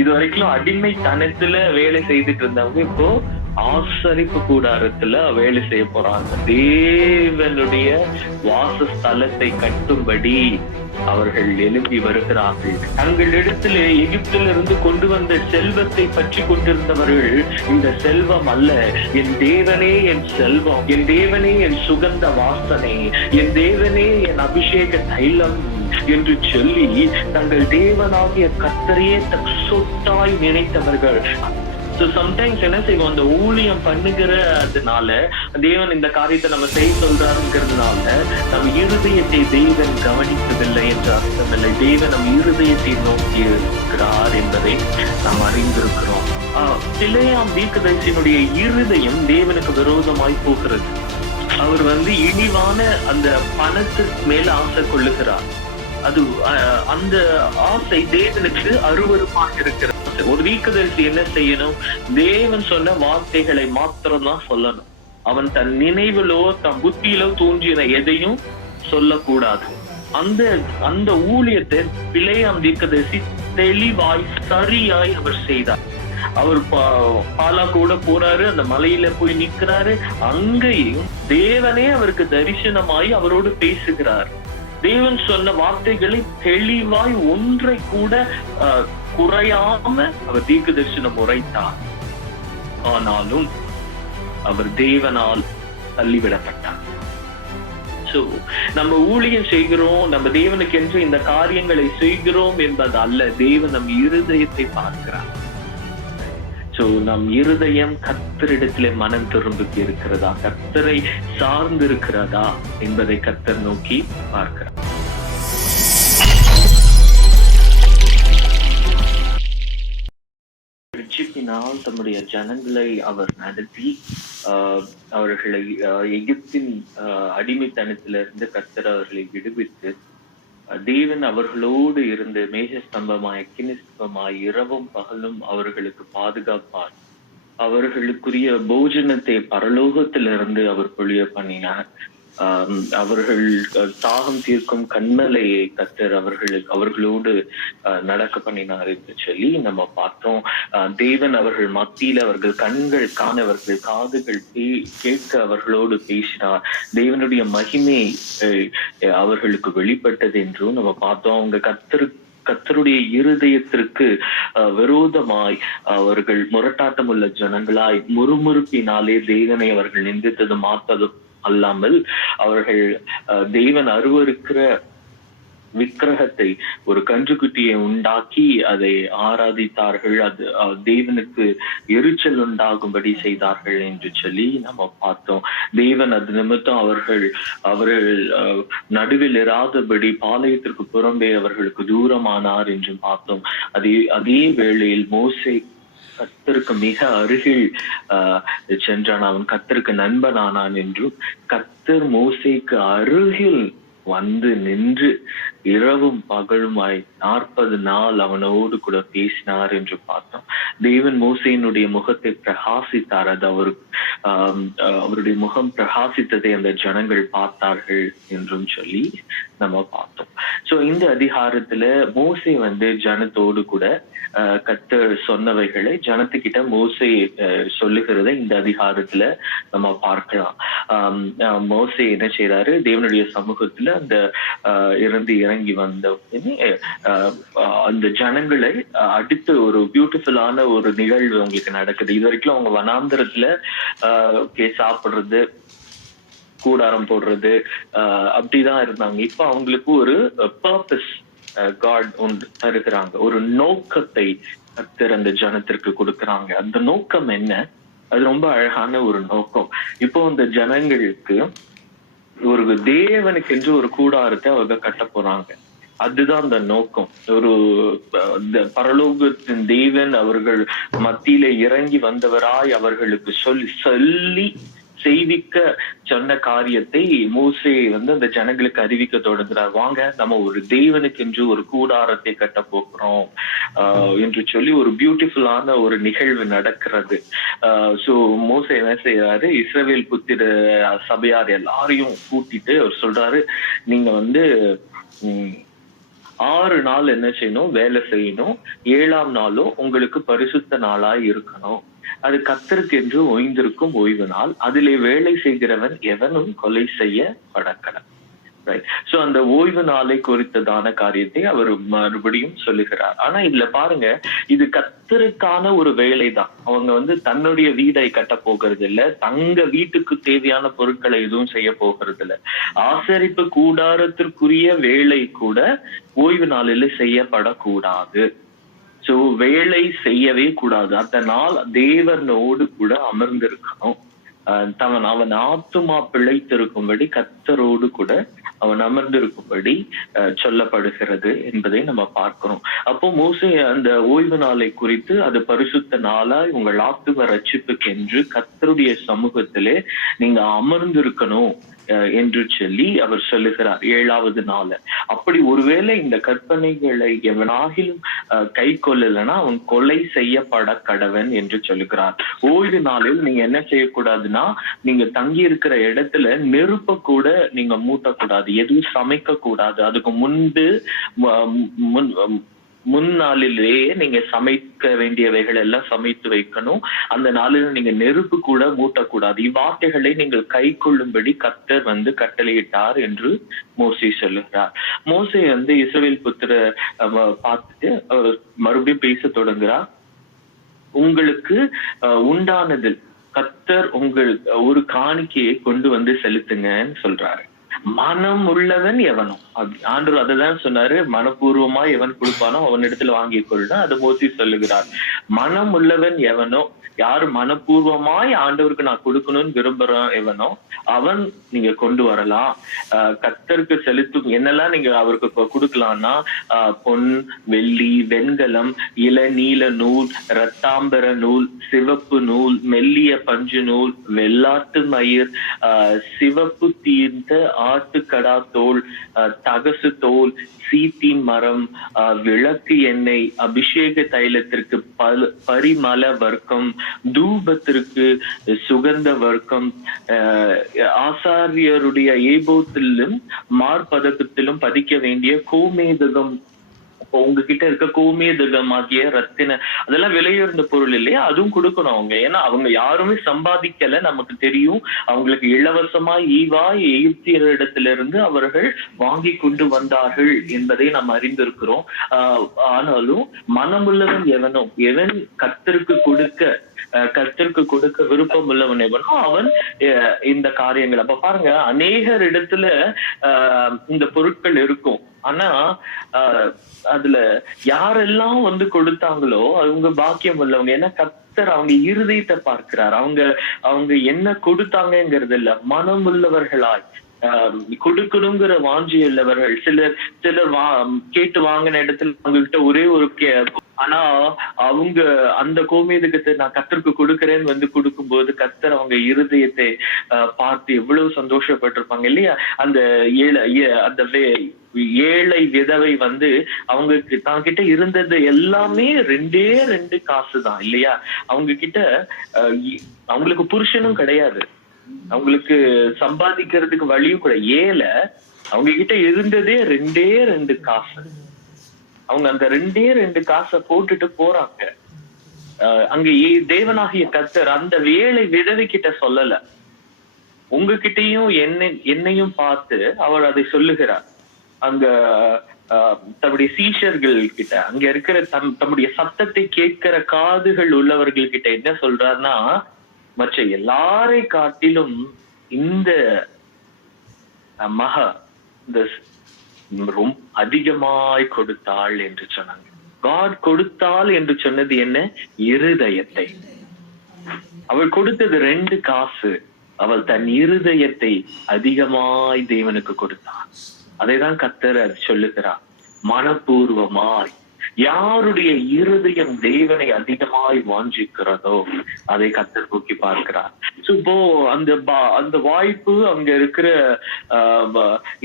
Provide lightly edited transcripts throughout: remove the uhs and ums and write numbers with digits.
இது வரைக்கும் அடிமைத்தனத்துல வேலை செய்துட்டு இருந்தவங்க இப்போ ஆசரிப்பு கூடாரத்துல வேலை செய்ய போறாங்க. தேவனுடைய வாசஸ்தலத்தை கட்டும்படி அவர்கள் எழுப்பி வருகிறார்கள். தங்களிடத்திலே எகிப்திலிருந்து கொண்டு வந்த செல்வத்தை பற்றி கொண்டிருந்தவர்கள், இந்த செல்வம் அல்ல, என் தேவனே என் செல்வம், என் தேவனே என் சுகந்த வாசனை, என் தேவனே என் அபிஷேக தைலம் என்று சொல்லி தங்கள் தேவனாகிய கர்த்தரையே தன் சொத்தாய் நினைத்தவர்கள். சம்டைம்ஸ் என்ன செய்வோம், அந்த ஊழியம் பண்ணுகிறதுனால தேவன் இந்த காரியத்தை நம்ம செய்ய சொல்றாருங்கிறதுனால நம்ம இருதயத்தை தேவன் கவனிப்பதில்லை என்று அர்த்தம் இல்லை. தேவன் நம் இருதயத்தை நோக்கி இருக்கிறார் என்பதை நாம் அறிந்திருக்கிறோம். பிலேயாம் தீர்க்கதரிசியினுடைய இருதயம் தேவனுக்கு விரோதமாய் போகிறது. அவர் இழிவான அந்த பணத்திற்கு மேல ஆசை கொள்ளுகிறார். அது அந்த ஆசை தேவனுக்கு அருவருப்பாக இருக்கிறது. ஒரு தீர்க்கதரிசி என்ன செய்யணும்? தேவன் சொன்ன வார்த்தைகளை மாத்திரம் தான் சொல்லணும். அவன் தன் நினைவிலோ தன் புத்தியிலோ தோன்றின எதையும் சொல்லக்கூடாது. அந்த ஊழியத்தை பிலேயாம் தீர்க்கதரிசி தெளிவாய் சரியாய் அவர் செய்தார். அவர் பாலா கூட போறாரு, அந்த மலையில போய் நிக்கிறாரு. அங்கேயும் தேவனே அவருக்கு தரிசனமாய் அவரோடு பேசுகிறார். தேவன் சொன்ன வார்த்தைகளை தெளிவாய் ஒன்றை கூட குறையாம அவர் தீர்க்க தரிசனம் உரைத்தார். ஆனாலும் அவர் தேவனால் தள்ளிவிடப்பட்டார். சோ நம்ம ஊழியம் செய்கிறோம், நம்ம தேவனுக்கு என்று இந்த காரியங்களை செய்கிறோம் என்பது அல்ல. தேவன் நம் இருதயத்தை பார்க்கிறார். சோ நம் இருதயம் கர்த்தரிடத்திலே மனம் திரும்பி இருக்கிறதா, கர்த்தரை சார்ந்து இருக்கிறதா என்பதை கர்த்தர் நோக்கி பார்க்கிறார். ரிச்சிப்பினால் தம்முடைய ஜனங்களை அவர் நடத்தி அவர்களை எகிப்தின் அடிமைத்தனத்திலிருந்து கர்த்தர் அவர்களை விடுவித்து தேவன் அவர்களோடு இருந்து மேகஸ்தம்பமாய் அக்கினி ஸ்தம்பமாய் இரவும் பகலும் அவர்களுக்கு பாதுகாப்பார். அவர்களுக்குரிய போஜனத்தை பரலோகத்திலிருந்து அவர் பொழிய பண்ணினார். அவர்கள் தாகம் தீர்க்கும் கண்மலையை கர்த்தர் அவர்களோடு நடக்க பண்ணினார் என்று சொல்லி நம்ம பார்த்தோம். தேவன் அவர்கள் மத்தியில அவர்கள் கண்கள் காண, அவர்கள் காதுகள் கேட்க அவர்களோடு பேசினார். தேவனுடைய மகிமை அவர்களுக்கு வெளிப்பட்டது என்றும் நம்ம பார்த்தோம். அவங்க கர்த்தருடைய இருதயத்திற்கு விரோதமாய் அவர்கள் முரட்டாட்டம் உள்ள ஜனங்களாய் முறுமுறுப்பினாலே தேவனை அவர்கள் நிந்தித்தது மாத்ததும் அல்லாமல் அவர்கள் தேவன் அருவருக்கிற விக்கிரகத்தை, ஒரு கன்றுக்குட்டியை உண்டாக்கி அதை ஆராதித்தார்கள். அது தேவனுக்கு எரிச்சல் உண்டாகும்படி செய்தார்கள் என்று சொல்லி நம்ம பார்த்தோம். தேவன் அது நிமித்தம் அவர்கள் நடுவில் இராதபடி பாளையத்திற்கு புறம்பே அவர்களுக்கு தூரமானார் என்று பார்த்தோம். அதே வேளையில் மோசே கர்த்தருக்கு மிக அருகில் சென்றான், அவன் கர்த்தருக்கு நண்பனானான் என்றும், கர்த்தர் மோசேக்கு அருகில் வந்து நின்று இரவும் பகலுமாய் 40 நாள் அவனோடு கூட பேசினார் என்று பார்த்தோம். தேவன் மோசேயினுடைய முகத்தை பிரகாசித்தார். அது அவருடைய முகம் பிரகாசித்ததை அந்த ஜனங்கள் பார்த்தார்கள் என்றும் சொல்லி நம்ம பார்த்தோம். சோ இந்த அதிகாரத்துல மோசே ஜனத்தோடு கூட கர்த்தர் சொன்னவைகளை ஜனத்துக்கிட்ட மோசே சொல்லுகிறத இந்த அதிகாரத்துல நம்ம பார்க்கலாம். மோசே என்ன செய்யறாரு? தேவனுடைய சமூகத்துல அந்த இறங்கி வந்த அந்த ஜனங்களை அடுத்து ஒரு பியூட்டிஃபுல்லான ஒரு நிகழ்வு உங்களுக்கு நடக்குது. இது வரைக்கும் அவங்க வனாந்தரத்துல சாப்பிடுறது, கூடாரம் போடுறது அப்படிதான் இருந்தாங்க. இப்ப அவங்களுக்கு ஒரு பர்பஸ் காட் ஒன்று தருகிறாங்க, ஒரு நோக்கத்தை கர்த்தர் அந்த ஜனத்திற்கு கொடுக்கறாங்க. அந்த நோக்கம் என்ன? அது ரொம்ப அழகான ஒரு நோக்கம். இப்போ அந்த ஜனங்களுக்கு ஒரு தேவனுக்கு என்று ஒரு கூடாரத்தை அவங்க கட்ட போறாங்க. அதுதான் அந்த நோக்கம். ஒரு பரலோகத்தின் தேவன் அவர்கள் மத்தியில இறங்கி வந்தவராய் அவர்களுக்கு சொல்லி செய்விக்க சொன்ன காரியத்தை மோசே அந்த ஜனங்களுக்கு அறிவிக்க தொடங்குறார். வாங்க, நம்ம ஒரு தேவனுக்கு என்று ஒரு கூடாரத்தை கட்ட போகிறோம் என்று சொல்லி ஒரு பியூட்டிஃபுல்லான ஒரு நிகழ்வு நடக்கிறது. சோ மோசே என்ன செய்யறாரு? இஸ்ரவேல் புத்திர சபையார் எல்லாரையும் கூட்டிட்டு அவர் சொல்றாரு, நீங்க 6 நாள் என்ன செய்யணும்? வேலை செய்யணும். 7ஆம் நாளும் உங்களுக்கு பரிசுத்த நாளாய் இருக்கணும். அது கர்த்தருக்கு என்று ஓய்ந்திருக்கும் ஓய்வு நாள். அதிலே வேலை செய்கிறவன் எவனும் கொலை செய்யப்படக்கடவன். சோ அந்த ஓய்வு நாளை குறித்ததான காரியத்தை அவர் மறுபடியும் சொல்லுகிறார். ஆனா இதுல பாருங்க, இது கர்த்தருக்கான ஒரு வேலை தான். அவங்க தன்னுடைய வீடை கட்ட போகிறது இல்ல, தங்க வீட்டுக்கு தேவையான பொருட்களை எதுவும் செய்ய போகிறது இல்ல. ஆசரிப்பு கூடாரத்திற்குரிய வேலை கூட ஓய்வு நாளில் செய்யப்படக்கூடாது. சோ வேலை செய்யவே கூடாது. அந்த நாள் தேவனோடு கூட அமர்ந்திருக்கணும். அவன் ஆத்துமா பிழைத்திருக்கும்படி கர்த்தரோடு கூட அவன் அமர்ந்திருக்கும்படி சொல்லப்படுகிறது என்பதை நம்ம பார்க்கிறோம். அப்போ மோசே அந்த ஓய்வு நாளை குறித்து, அது பரிசுத்த நாளாய் உங்கள் ஆத்தும ரட்சிப்புக்கு என்று கர்த்தருடைய சமூகத்திலே நீங்க அமர்ந்திருக்கணும் என்று சொல்லி அவர் சொல்லுகிறார் 7வது நாள். அப்படி ஒருவேளை இந்த கற்பனைகளை எவனாகிலும் கை கொள்ளலன்னா அவன் கொலை செய்யப்பட கடவன் என்று சொல்லுகிறார். ஓய்வு நாளில் நீங்க என்ன செய்யக்கூடாதுன்னா, நீங்க தங்கி இருக்கிற இடத்துல நெருப்ப கூட நீங்க மூட்டக்கூடாது, எதுவும் சமைக்க கூடாது. அதுக்கு முன் நாளிலேயே நீங்க சமைக்க வேண்டியவைகள் எல்லாம் சமைத்து வைக்கணும். அந்த நாளில் நீங்க நெருப்பு கூட மூட்டக்கூடாது. இவ்வார்த்தைகளை நீங்கள் கை கொள்ளும்படி கர்த்தர் கட்டளையிட்டார் என்று மோசே சொல்லுகிறார். மோசே இஸ்ரவேல் புத்திர பார்த்துட்டு அவர் மறுபடியும் பேச தொடங்குறார். உங்களுக்கு உண்டானதில் கர்த்தர் உங்களுக்கு ஒரு காணிக்கையை கொண்டு செலுத்துங்கன்னு சொல்றாரு. மனம் உள்ளவன் எவனோ, ஆண்டவர் அததான் சொன்னாரு, மனப்பூர்வமா எவன் கொடுப்பானோ அவன் இடத்துல வாங்கிக் கொள்ளணும். அது மோசே சொல்லுகிறார். மனம் உள்ளவன் எவனோ, யாரு மனப்பூர்வமாய் ஆண்டவருக்கு நான் கொடுக்கணும்னு விரும்புறான் எவனோ அவன் நீங்க கொண்டு வரலாம். கர்த்தருக்கு செலுத்தும் என்னெல்லாம் நீங்க அவருக்கு கொடுக்கலாம்னா, பொன், வெள்ளி, வெண்கலம், இளநீல நூல், இரத்தாம்பர நூல், சிவப்பு நூல், மெல்லிய பஞ்சு நூல், வெள்ளாட்டு மயிர், சிவப்பு தீர்ந்த ஆட்டுக்கடா தோல், தகசு தோல், சீத்தின் மரம், விளக்கு எண்ணெய், அபிஷேக தைலத்திற்கு பரிமள வர்க்கம், தூபத்திற்கு சுகந்த வர்க்கம், ஆசாரியருடைய ஏபோத்திலும் மார்பதக்கத்திலும் பதிக்க வேண்டிய கோமேதகம். உங்ககிட்ட இருக்க கோமேதகம் ஆகிய ரத்தின, அதெல்லாம் விலையுயர்ந்த பொருள் இல்லையா, அதுவும் கொடுக்கணும் அவங்க. ஏன்னா அவங்க யாருமே சம்பாதிக்கல, நமக்கு தெரியும். அவங்களுக்கு இலவசமா ஈவாய் எகிப்தியரிடத்திலிருந்து அவர்கள் வாங்கி கொண்டு வந்தார்கள் என்பதை நாம் அறிந்திருக்கிறோம். ஆனாலும் மனமுள்ளவன் எவனோ, எவன் கர்த்தருக்கு கொடுக்க விருப்பம் உள்ளவன் எவனோ அவன் இந்த காரியங்கள். அப்ப பாருங்க, அநேகர் இடத்துல இந்த பொருட்கள் இருக்கும். ஆனா அதுல யாரெல்லாம் கொடுத்தாங்களோ அவங்க பாக்கியம் உள்ளவங்க. ஏன்னா கர்த்தர் அவங்க இருதயத்தை பார்க்கிறார். அவங்க என்ன கொடுத்தாங்கிறது இல்ல, மனம் உள்ளவர்களாய் கொடுக்கணுங்கிற வாஞ்சி உள்ளவர்கள். சிலர் கேட்டு வாங்கின இடத்துல அவங்ககிட்ட ஒரே ஒரு ஆனா அவங்க அந்த கோமேதகத்தை நான் கர்த்தருக்கு கொடுக்கறேன்னு கொடுக்கும்போது கர்த்தர் அவங்க இருதயத்தை பார்த்து எவ்வளவு சந்தோஷப்பட்டிருப்பாங்க இல்லையா. அந்த ஏழை விதவை அவங்களுக்கு தான் கிட்ட இருந்தது எல்லாமே 2 காசு தான் இல்லையா. அவங்க கிட்ட அவங்களுக்கு புருஷனும் கிடையாது, அவங்களுக்கு சம்பாதிக்கிறதுக்கு வழியும் கூட ஏழை. அவங்க கிட்ட இருந்ததே 2 காசு. அவங்க அந்த 2 காசை போட்டுட்டு போறாங்க. அங்க தேவனாகிய கர்த்தர் அந்த ஏழை விதவை கிட்ட சொல்லல, உங்ககிட்டயும் என்னையும் பார்த்து அவர் அதை சொல்லுகிறார். அங்க தம்முடைய சீஷர்கள் கிட்ட, அங்க இருக்கிற தம்முடைய சத்தத்தை கேட்கிற காதுகள் உள்ளவர்கள் கிட்ட என்ன சொல்றாருன்னா, மற்ற எல்லாரை காட்டிலும் இந்த இந்த ரொம்ப அதிகமாய் கொடுத்தாள் என்று சொன்னாங்க. காட் கொடுத்தாள் என்று சொன்னது என்ன? இருதயத்தை. அவள் கொடுத்தது 2 காசு. அவள் தன் இருதயத்தை அதிகமாய் தேவனுக்கு கொடுத்தாள். அதைதான் கர்த்தர் சொல்லுகிறார். மனப்பூர்வமாய் யாருடைய இருதயம் தேவனை அதிகமாய் வாஞ்சிக்கிறதோ அதை கர்த்தர் நோக்கி பார்க்கிறார். இப்போ அந்த வாய்ப்பு அங்க இருக்கிற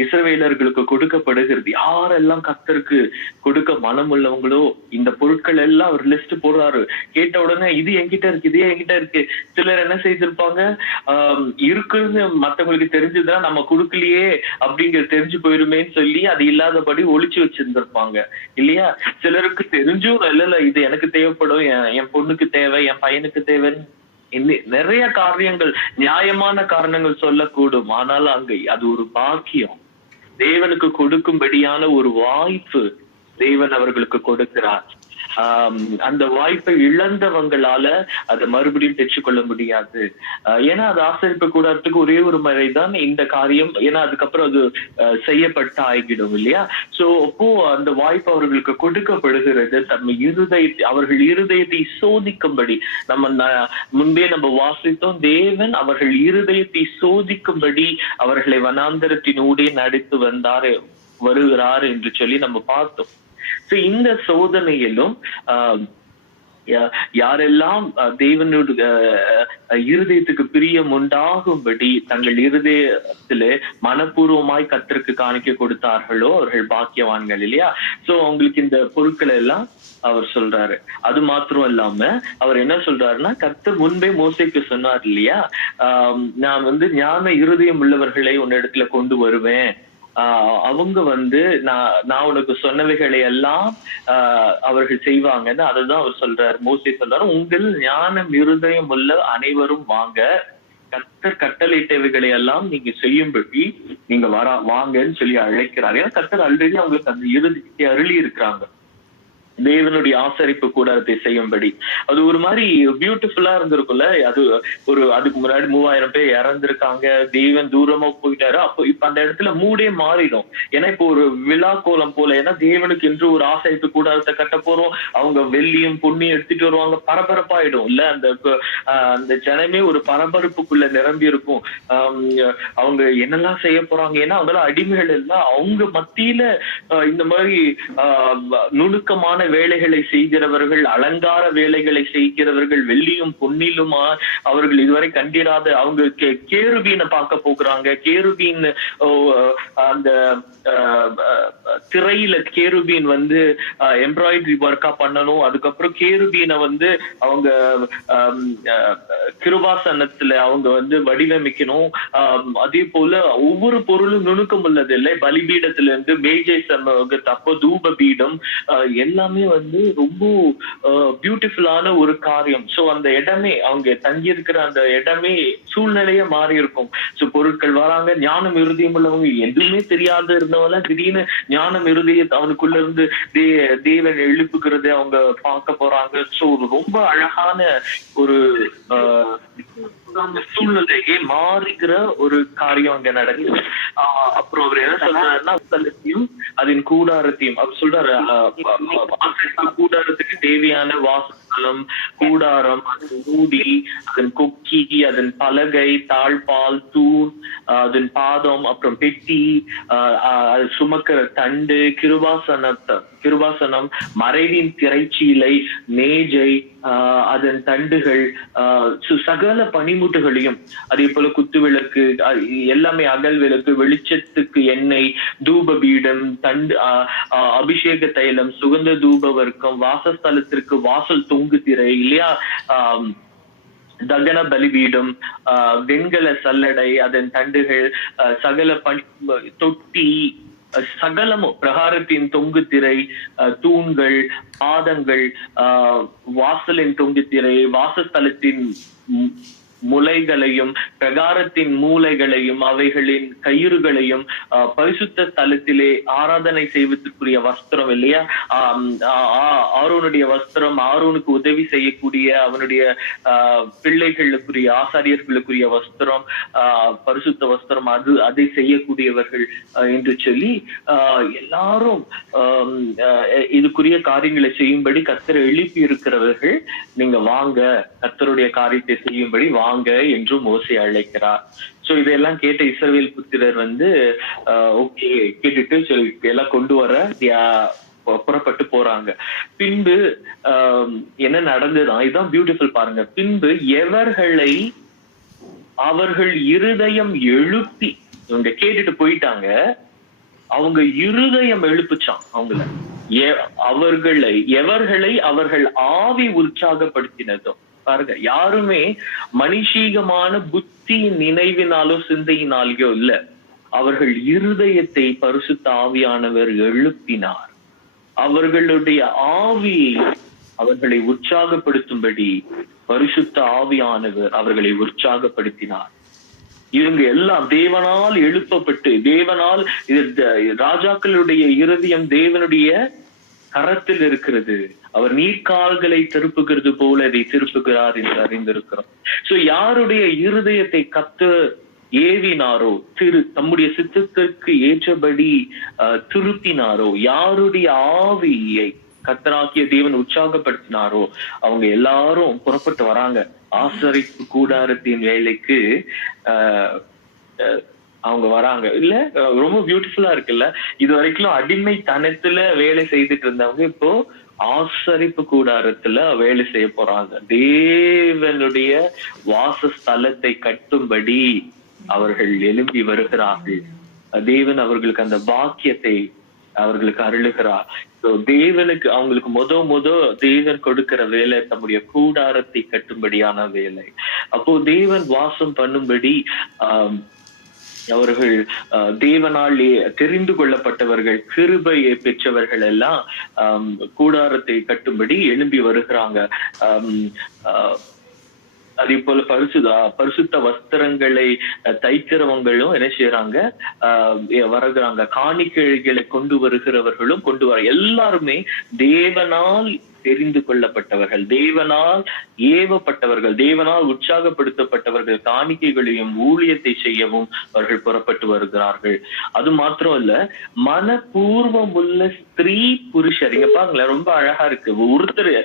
இஸ்ரவேலர்களுக்கு கொடுக்கப்படுகிறது. யாரெல்லாம் கர்த்தருக்கு கொடுக்க மனம் உள்ளவங்களோ இந்த பொருட்கள் எல்லாம் அவர் லிஸ்ட் போடுறாரு. கேட்ட உடனே இது என்கிட்ட இருக்கு, இதே என்கிட்ட இருக்கு. சிலர் என்ன செய்திருப்பாங்க, இருக்குன்னு மத்தவங்களுக்கு தெரிஞ்சுதுன்னா நம்ம கொடுக்கலையே அப்படிங்கிறது தெரிஞ்சு போயிருமேன்னு சொல்லி அது இல்லாதபடி ஒளிச்சு வச்சிருந்திருப்பாங்க இல்லையா? சிலருக்கு தெரிஞ்சும் இல்ல இது எனக்கு தேவைப்படும், என் பொண்ணுக்கு தேவை, என் பையனுக்கு தேவைன்னு நிறைய காரியங்கள், நியாயமான காரணங்கள் சொல்லக்கூடும். ஆனால் அங்க அது ஒரு பாக்கியம், தேவனுக்கு கொடுக்கும்படியான ஒரு வாய்ப்பு தேவன் அவர்களுக்கு கொடுக்கிறார். அந்த வாய்ப்பை இழந்தவங்களால அதை மறுபடியும் பெற்றுக்கொள்ள முடியாது. ஏன்னா அது ஆசரிப்பு கூடாரத்துக்கு ஒரே ஒரு முறைதான் இந்த காரியம், ஏன்னா அதுக்கப்புறம் அது செய்யப்பட்டு ஆகிடும் இல்லையா? சோ அப்போ அந்த வாய்ப்பு அவர்களுக்கு கொடுக்கப்படுகிறது. அவர்கள் இருதயத்தை சோதிக்கும்படி. முன்பே நம்ம வாசித்தோம், தேவன் அவர்கள் இருதயத்தை சோதிக்கும்படி அவர்களை வனாந்தரத்தினூடே நடத்து வருகிறார் என்று சொல்லி நம்ம பார்த்தோம். இந்த சோதனையிலும் யாரெல்லாம் தேவனுடைய இருதயத்துக்கு பிரியம் உண்டாகும்படி தங்கள் இருதயத்திலே மனப்பூர்வமாய் கர்த்தருக்கு காணிக்க கொடுத்தார்களோ அவர்கள் பாக்கியவான்கள் இல்லையா? சோ அவங்களுக்கு இந்த பொருட்களை எல்லாம் அவர் சொல்றாரு. அது மாத்திரம் இல்லாம அவர் என்ன சொல்றாருன்னா, கர்த்தர் முன்பே மோசேக்கு சொன்னார் இல்லையா, நான் ஞான இருதயம் உள்ளவர்களை உன்னிடத்துல கொண்டு வருவேன், அவங்க நான் உனக்கு சொன்னவைகளை எல்லாம் அவர்கள் செய்வாங்கன்னு. அதுதான் அவர் சொல்றாரு, மோசே சொல்றாரு, உங்கள் ஞானம் இருதயம் உள்ள அனைவரும் வாங்க, கர்த்தர் கட்டளையிட்டவைகளை எல்லாம் நீங்க செய்யும்படி நீங்க வாங்கன்னு சொல்லி அழைக்கிறார். ஏன்னா கர்த்தர் ஆல்ரெடி அவங்களுக்கு அந்த இருதயத்தை அருளி இருக்கிறாங்க தேவனுடைய ஆசரிப்பு கூடாரத்தை செய்யும்படி. அது ஒரு மாதிரி பியூட்டிஃபுல்லா இருந்திருக்கும்ல. அதுக்கு முன்னாடி 3000 பேர் இறந்திருக்காங்க, தேவன் தூரமா போயிட்டாரு. அப்போ இப்ப அந்த இடத்துல மூடே மாறிடும். ஏன்னா இப்போ ஒரு விழா கோலம் போல, ஏன்னா தேவனுக்கு என்று ஒரு ஆசரிப்பு கூடாரத்தை கட்ட போறோம், அவங்க வெள்ளியும் பொன்னியும் எடுத்துட்டு வருவாங்க, பரபரப்பாயிடும் இல்ல. அந்த ஜனமே ஒரு பரபரப்புக்குள்ள நிரம்பி இருக்கும். அவங்க என்னெல்லாம் செய்ய போறாங்க, ஏன்னா அவங்க அடிமைகள் எல்லாம் அவங்க மத்தியில இந்த மாதிரி நுணுக்கமான வேலைகளை செய்கிறவர்கள், அலங்கார வேலைகளை செய்கிறவர்கள், வெள்ளியும் பொன்னிலுமா அவர்கள் இதுவரை கண்டிராத அவங்க கேருபீனை பார்க்க போகிறாங்க. கேருபீன் அந்த திரையில கேருபீன் எம்ப்ராய்டரி ஒர்க்கா பண்ணணும். அதுக்கப்புறம் கேருபீனை அவங்க கிருபாசனத்துல அவங்க வடிவமைக்கணும். அதே போல ஒவ்வொரு பொருளும் நுணுக்கம் உள்ளது இல்லை. பலிபீடத்துல இருந்து மேஜை அப்போ தூப பீடம் எல்லாமே ரொம்ப பியூட்டிஃபுல்லான ஒரு காரியம். சோ அந்த இடமே, அவங்க தங்கி இருக்கிற அந்த இடமே சூழ்நிலையே மாறி இருக்கும். சோ பொருட்கள் வராங்க, ஞானம் இருதயம் உள்ளவங்க, எதுவுமே தெரியாத இருந்தவங்க திடீர்னு ஞானம் இருதயத்தை அவனுக்குள்ள இருந்து தேவன் எழுப்புகிறத அவங்க பார்க்க போறாங்க. சோ ரொம்ப அழகான ஒரு சூழ்நிலையே மாறுகிற ஒரு காரியம் அங்க நடக்குது. அப்புறம் அவர் என்ன சொல்றாருன்னா, அதன் கூடாரத்தையும் அவர் சொல்றாரு, கூடாரத்துக்கு தேவையான வாசஸ்தலம், கூடாரம், அதன் மூடி, அதன் கொக்கி, அதன் பலகை, தாழ்பால், தூண், அதன் பாதம், அப்புறம் பெட்டி, அது சுமக்கிற தண்டு, கிருபாசனம், மறைவின் திரைச்சீலை, மேஜை, அதன் தண்டுகள், சகல பனிமுட்டுகளையும், அதே போல குத்து விளக்கு, எல்லாமே அகல் விளக்கு, வெளிச்சத்துக்கு எண்ணெய், தூப பீடம், தண்டு, அபிஷேக தைலம், சுகந்த தூப வர்க்கம், வாசஸ்தலத்திற்கு வாசல் தொங்கு திரை இல்லையா, தகன பலிபீடம், வெண்கல சல்லடை, அதன் தண்டுகள், சகல தொட்டி, சகலமும், பிரகாரத்தின் தொங்கு திரை, தூண்கள், பாதங்கள், வாசலின் தொங்கு திரை, வாசஸ்தலத்தின் முலைகளையும், பிரகாரத்தின் மூலைகளையும், அவைகளின் கயிறுகளையும், பரிசுத்த ஸ்தலத்திலே ஆராதனை செய்வதற்குரிய வஸ்திரம் இல்லையா, ஆரோனுடைய வஸ்திரம், ஆரோனுக்கு உதவி செய்யக்கூடிய அவனுடைய பிள்ளைகளுக்குரிய ஆசாரியர்களுக்குரிய வஸ்திரம், பரிசுத்த வஸ்திரம், அதை செய்யக்கூடியவர்கள் என்று சொல்லி எல்லாரும் இதுக்குரிய காரியங்களை செய்யும்படி கர்த்தர் எழுப்பி இருக்கிறவர்கள், நீங்க வாங்க கர்த்தருடைய காரியத்தை செய்யும்படி வாங்க என்று மோசே அழைக்கிறார். சோ இதெல்லாம் கேட்ட இஸ்ரவேல் புத்திரர் ஓகே கேட்டுட்டு எல்லாம் கொண்டு வர புறப்பட்டு போறாங்க. பின்பு என்ன நடந்ததுதான், இதுதான் பியூட்டிஃபுல் பாருங்க. பின்பு எவர்களை அவர்கள் இருதயம் எழுப்பி, இவங்க கேட்டுட்டு போயிட்டாங்க, அவங்க இருதயம் எழுப்புச்சான் அவங்கள. எவர்களை அவர்கள் ஆவி உற்சாகப்படுத்தினதோ. பாருங்க, யாருமே மனுஷீகமான புத்தி நினைவினாலோ சிந்தையினாலேயோ இல்ல, அவர்கள் இருதயத்தை பரிசுத்த ஆவியானவர் எழுப்பினார். அவர்களுடைய ஆவியை அவர்களை உற்சாகப்படுத்தும்படி பரிசுத்த ஆவியானவர் அவர்களை உற்சாகப்படுத்தினார். இவங்க எல்லாம் தேவனால் எழுப்பப்பட்டு, தேவனால், ராஜாக்களுடைய இருதயம் தேவனுடைய கரத்தில் இருக்கிறது. அவர் நீர்க்கால்களை திருப்புகிறது போல அதை திருப்புகிறார் என்று அறிந்திருக்கிறோம். சோ யாருடைய இருதயத்தை கர்த்தர் ஏவினாரோ, தம்முடைய சித்தத்திற்கு ஏற்றபடி திருப்பினாரோ, யாருடைய ஆவியை கர்த்தராகிய தேவன் உற்சாகப்படுத்தினாரோ, அவங்க எல்லாரும் புறப்பட்டு வராங்க ஆசரிப்பு கூடாரத்தின் வேலைக்கு. அவங்க வராங்க. இல்ல, ரொம்ப பியூட்டிஃபுல்லா இருக்குல்ல. இது வரைக்கும் அடிமைத்தனத்துல வேலை செய்துட்டு இருந்தவங்க இப்போ ஆசரிப்பு கூடாரத்துல வேலை செய்ய போறாங்க. தேவனுடைய வாசஸ்தலத்தை கட்டும்படி அவர்கள் எழும்பி வருகிறார்கள். தேவன் அவர்களுக்கு அந்த பாக்கியத்தை அவர்களுக்கு அருளுகிறார். தேவனுக்கு அவங்களுக்கு முத தேவன் கொடுக்கிற வேலை தம்முடைய கூடாரத்தை கட்டும்படியான வேலை. அப்போ தேவன் வாசம் பண்ணும்படி அவர்கள் தேவனால் தெரிந்து கொள்ளப்பட்டவர்கள், கிருபையை பெற்றவர்கள் எல்லாம் கூடாரத்தை கட்டும்படி எழும்பி வருகிறாங்க. அதே போல பரிசுத்த வஸ்திரங்களை தைக்கிறவங்களும் என்ன செய்யறாங்க, வருகிறாங்க. காணிக்கைகளை கொண்டு வருகிறவர்களும் கொண்டு வர, எல்லாருமே தேவனால் தெரிந்து கொள்ளப்பட்டவர்கள், தேவனால் ஏவப்பட்டவர்கள், தேவனால் உற்சாகப்படுத்தப்பட்டவர்கள். காணிக்கைகளையும் ஊழியத்தை செய்யவும் அவர்கள் புறப்பட்டு வருகிறார்கள். அது மாத்திரம் இல்ல, மனப்பூர்வம் உள்ள ஸ்திரீ புருஷர். இங்க பாருங்களேன், ரொம்ப அழகா இருக்கு. ஒருத்தர்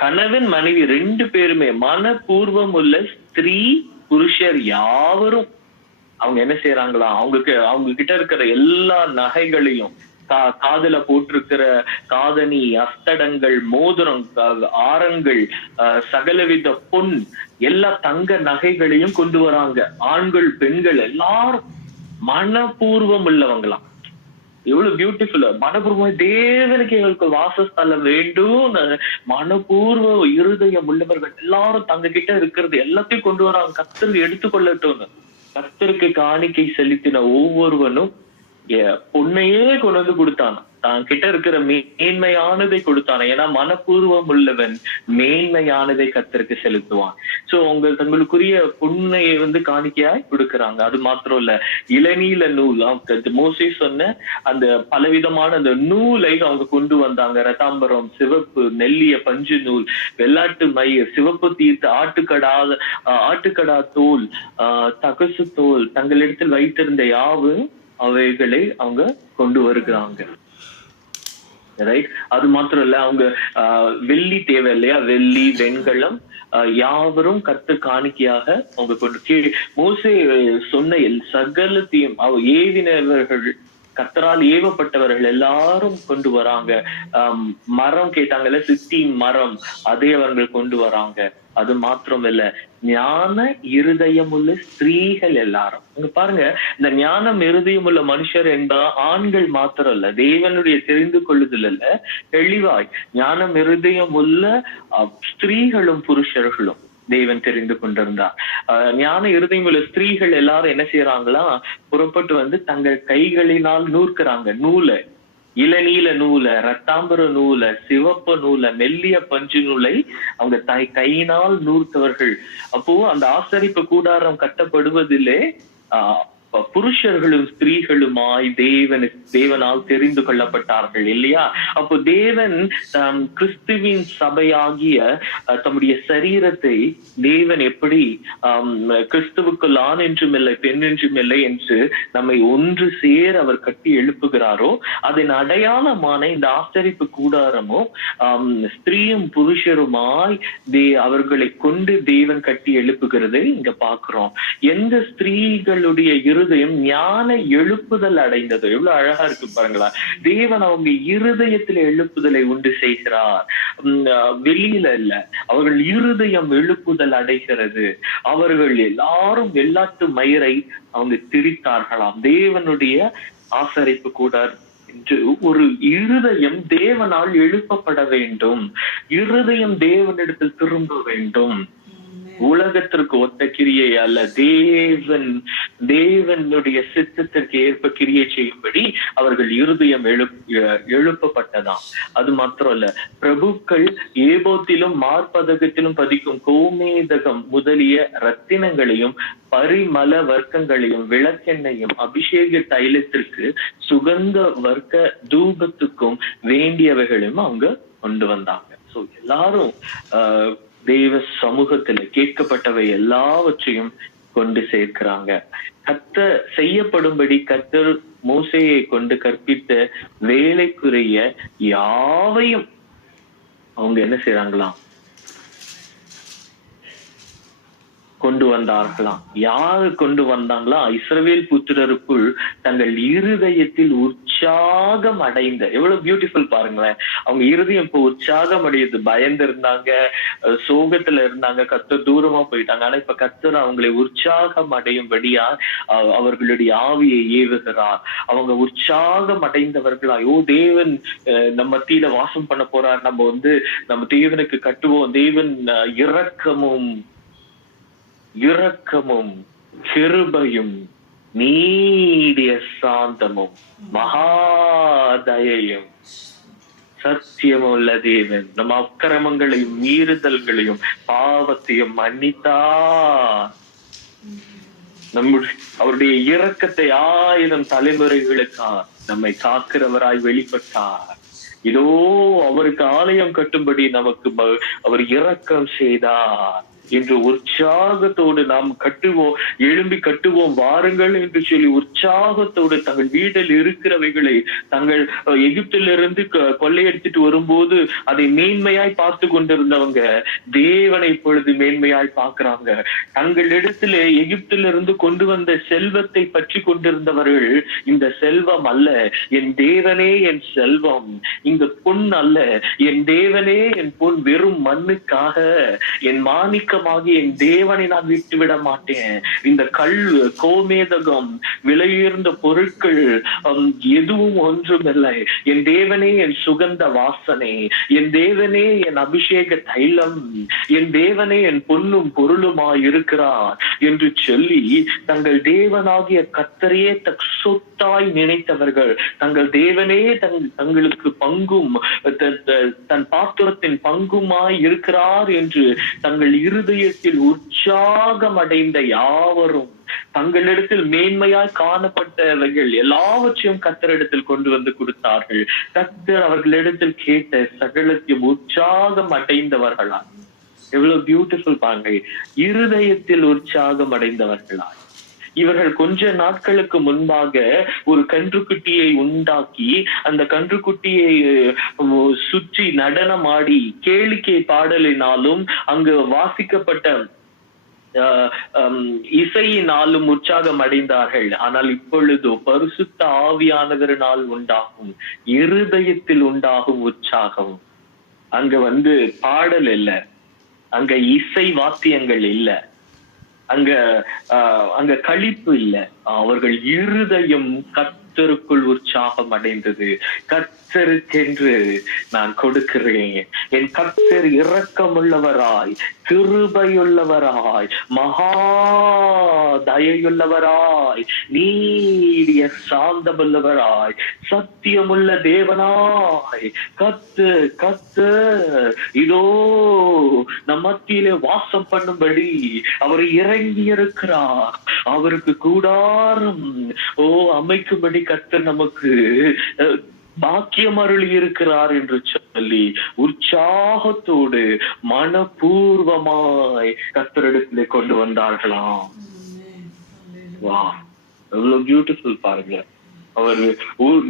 கணவன் மனைவி 2 பேருமே மனப்பூர்வம் உள்ள ஸ்திரீ புருஷர் யாவரும் அவங்க என்ன செய்யறாங்களா, அவங்க கிட்ட இருக்கிற எல்லா நகைகளையும், காதுல போட்டிருக்கிற காதணி, அஸ்தடங்கள், மோதிரம், ஆரங்கள், சகலவித பொன், எல்லா தங்க நகைகளையும் கொண்டு வராங்க. ஆண்கள் பெண்கள் எல்லாரும் மனப்பூர்வம் உள்ளவங்களாம். எவ்வளவு பியூட்டிஃபுல்! மனப்பூர்வம், தேவனுக்கு எங்களுக்கு வாசஸ்தலம் வேண்டும், மனப்பூர்வ இருதயம் உள்ளவர்கள் எல்லாரும் தங்க கிட்ட இருக்கிறது எல்லாத்தையும் கொண்டு வராங்க. கர்த்தர் எடுத்துக்கொள்ளட்டும். கர்த்தருக்கு காணிக்கை செலுத்தின ஒவ்வொருவனும் பொன்னையே கொண்டு வந்து கொடுத்தான், தான் கிட்ட இருக்கிற மேன்மையானதை கொடுத்தான. ஏன்னா மனப்பூர்வம் உள்ளவன் மேன்மையானதை கர்த்தருக்கு செலுத்துவான். சோ தங்களுக்குரிய பொன்னையை காணிக்கையாய் கொடுக்கறாங்க. அது மாத்திரம் இல்ல, இளநீல நூல், மோசே சொன்ன அந்த பலவிதமான அந்த நூலை அவங்க கொண்டு வந்தாங்க. ரத்தாம்பரம், சிவப்பு, நெல்லிய பஞ்சு நூல், வெள்ளாட்டு மயிர், சிவப்பு தீர்த்து, ஆட்டுக்கடா தோல், தகசு தோல், தங்களிடத்தில் வைத்திருந்த யாவும் அவைகளை அவங்க கொண்டு வருகிறாங்க. ரைட்? அது மாத்திரம் இல்ல, அவங்க வெள்ளி தேவை இல்லையா, வெள்ளி, வெண்கலம் யாவரும் கர்த்தர் காணிக்கையாக அவங்க கொண்டு, மோசே சொன்ன சகலத்தையும் ஏவினவர்கள், கர்த்தரால் ஏவப்பட்டவர்கள் எல்லாரும் கொண்டு வராங்க. மரம் கேட்டாங்கல்ல, சித்தி மரம், அதை அவர்கள் கொண்டு வராங்க. அது மாத்திரம் இல்ல, ஞான இருதயம் உள்ள ஸ்திரீகள் எல்லாரும். இங்க பாருங்க, இந்த ஞானம் இருதயம் உள்ள மனுஷர் என்பா ஆண்கள் மாத்திரம் இல்ல, தேவனுடைய தெரிந்து கொள்ளுதல் அல்ல, தெளிவாய் ஞானம் இருதயம் உள்ள ஸ்திரீகளும் புருஷர்களும் தேவன் தெரிந்து கொண்டிருந்தார். ஞான இருதயம் உள்ள ஸ்திரீகள் எல்லாரும் என்ன செய்யறாங்களா, புறப்பட்டு தங்கள் கைகளினால் நூற்கிறாங்க நூலை, இளநீல நூலை, ரத்தாம்பர நூலை, சிவப்பு நூலை, மெல்லிய பஞ்சு நூலை அவங்க கையினால் நூற்கவர்கள். அப்போ அந்த ஆசரிப்பு கூடாரம் கட்டப்படுவதிலே புருஷர்களும் ஸ்திரீகளுமாய் தேவனால் தெரிந்து கொள்ளப்பட்டார்கள் இல்லையா? அப்போ தேவன் கிறிஸ்துவின் சபையாகிய தம்முடைய சரீரத்தை தேவன் எப்படி கிறிஸ்துவுக்குள் ஆண் என்றும் இல்லை பெண் என்றும் இல்லை என்று நம்மை ஒன்று சேர அவர் கட்டி எழுப்புகிறாரோ, அதன் அடையாளமான இந்த ஆசரிப்பு கூடாரமும் ஸ்திரீயும் புருஷருமாய் அவர்களை கொண்டு தேவன் கட்டி எழுப்புகிறதை இங்க பாக்குறோம். எந்த ஸ்திரீகளுடைய இருதயம் ஞான எழுப்புதல் அடைந்தது. எவ்வளவு அழகா இருக்கு பாருங்களா. தேவன் அவங்க இருதயத்துல எழுப்புதலை உண்டு செய்கிறார், வெளியில இல்ல. அவர்கள் இருதயம் எழுப்புதல் அடைகிறது. அவர்கள் எல்லாரும் வெள்ளாட்டு மயிரை அவங்க திரித்தார்களாம். தேவனுடைய ஆசரிப்பு கூட என்று ஒரு இருதயம் தேவனால் எழுப்பப்பட வேண்டும். இருதயம் தேவனிடத்தில் திரும்ப வேண்டும். உலகத்திற்கு ஒத்த கிரியை அல்ல, தேவனுடைய சித்தத்திற்கு ஏற்ப கிரியை செய்யும்படி அவர்கள் இருதயம் எழுப்பப்பட்டதாம். அது மாத்திரம் இல்ல, பிரபுக்கள் ஏபோத்திலும் மார்பதகத்திலும் பதிக்கும் கோமேதகம் முதலிய ரத்தினங்களையும் பரிமள வர்க்கங்களையும் விளக்கெண்ணையும் அபிஷேக தைலத்திற்கு சுகந்த வர்க்க தூபத்துக்கும் வேண்டியவைகளையும் அவங்க கொண்டு வந்தாங்க. சோ எல்லாரும் தெய்வ சமூகத்துல கேட்கப்பட்டவை எல்லாவற்றையும் கொண்டு சேர்க்கிறாங்க. செய்யப்படும்படி கர்த்தர் மோசேயை கொண்டு கற்பித்த வேலைக்குரிய யாவையும் அவங்க என்ன செய்யறாங்களாம், கொண்டு வந்தார்களாம். யாரு கொண்டு வந்தாங்களா? இஸ்ரவேல் புத்திரருக்குள் தங்கள் இருதயத்தில் உற்சாகம் அடைந்த. எவ்வளவு பியூட்டிஃபுல் பாருங்களேன். அவங்க இருதயம் இப்ப உற்சாகம் அடையுது. பயந்து இருந்தாங்க, சோகத்துல இருந்தாங்க, கர்த்தர் தூரமா போயிட்டாங்க. ஆனா இப்ப கர்த்தர் அவங்களை உற்சாகம் அடையும்படியா அவர்களுடைய ஆவியை ஏவுகிறார். அவங்க உற்சாகம் அடைந்தவர்களா, தேவன் நம்ம மத்தியில வாசம் பண்ண போறார், நம்ம தேவனுக்கு கட்டுவோம். தேவன் இரக்கமும் கிருபையும் நீடிய சாந்தமும் மகாதயையும் சத்தியமுள்ள தேவன் நம்ம அக்கிரமங்களையும் மீறுதல்களையும் பாவத்தையும் மன்னித்தார். அவருடைய இரக்கத்தை 1000 தலைமுறைகளுக்காக நம்மை காக்கிறவராய் வெளிப்பட்டார். இதோ அவருக்கு ஆலயம் கட்டும்படி நமக்கு அவர் இரக்கம் செய்தார் என்று உற்சாகத்தோடு நாம் கட்டுவோம், எழும்பி கட்டுவோம் வாருங்கள் என்று சொல்லி உற்சாகத்தோடு தங்கள் வீட்டில் இருக்கிறவைகளை தங்கள் எகிப்திலிருந்து கொள்ளையடித்துட்டு வரும்போது அதை மேன்மையாய் பார்த்து கொண்டிருந்தவங்க தேவனை இப்பொழுது மேன்மையாய் பார்க்கிறாங்க. தங்களிடத்துல எகிப்திலிருந்து கொண்டு வந்த செல்வத்தை பற்றி கொண்டிருந்தவர்கள், இந்த செல்வம் அல்ல என் தேவனே என் செல்வம், இந்த பொன் அல்ல என் தேவனே என் பொன், வெறும் மண்ணுக்காக என் மாணிக்க என் தேவனை நான் விட்டு விட மாட்டேன். இந்த கோமேதகம் விலையுயர்ந்த பொருட்கள் எதுவும் ஒன்றுமில்லை. என் தேவனே என் சுகந்த வாசனை, என் தேவனே என் அபிஷேக தைலம், என் தேவனே என் பொன்னும் பொருளுமாய் இருக்கிறார் என்று சொல்லி தங்கள் தேவனாகிய கர்த்தரையே சொத்தாய் நினைத்தவர்கள், தங்கள் தேவனே தங்களுக்கு பங்கும் தன் பாத்திரத்தின் பங்குமாய் இருக்கிறார் என்று தங்கள் இருதயத்தில் உற்சாகம் அடைந்த யாவரும் தங்களிடத்தில் மேன்மையாய் காணப்பட்டவர்கள் எல்லாவற்றையும் கர்த்தரிடத்தில் கொண்டு வந்து கொடுத்தார்கள். கர்த்தர் அவர்களிடத்தில் கேட்ட சகலத்தையும் உற்சாகம் அடைந்தவர்களா. எவ்வளவு பியூட்டிஃபுல் பாருங்க, இருதயத்தில் உற்சாகம் அடைந்தவர்களா. இவர்கள் கொஞ்ச நாட்களுக்கு முன்பாக ஒரு கன்றுக்குட்டியை உண்டாக்கி அந்த கன்றுக்குட்டியை சுற்றி நடனமாடி கேளிக்கை பாடலினாலும் அங்கு வாசிக்கப்பட்ட இசையினாலும் உற்சாகம் அடைந்தார்கள். ஆனால் இப்பொழுதோ பரிசுத்த ஆவியானவரினால் உண்டாகும் இருதயத்தில் உண்டாகும் உற்சாகம். அங்க பாடல் இல்லை, அங்க இசை வாத்தியங்கள் இல்லை, அங்க களிப்பு இல்ல. அவர்கள் இருதயம் கர்த்தருக்குள் உற்சாகம் அடைந்தது. கர்த்தருக்கென்று நான் கொடுக்கிறேன். என் கர்த்தர் இரக்கமுள்ளவராய், கிருபையுள்ளவராய், மகா தயையுள்ளவராய், நீடிய சாந்தமுள்ளவராய், சத்தியமுள்ள தேவனாய், கத்து இதோ நம் மத்தியிலே வாசம் பண்ணும்படி அவர் இறங்கி இருக்கிறார். அவருக்கு கூடாரம் அமைக்கும்படி கர்த்தர் நமக்கு பாக்கியம் அருளி இருக்கிறார் என்று சொல்லி உற்சாகத்தோடு மனப்பூர்வமாய் கர்த்தரிடத்திலே கொண்டு வந்தார்களாம். வா, எவ்வளவு பியூட்டிஃபுல் பாருங்க. அவர்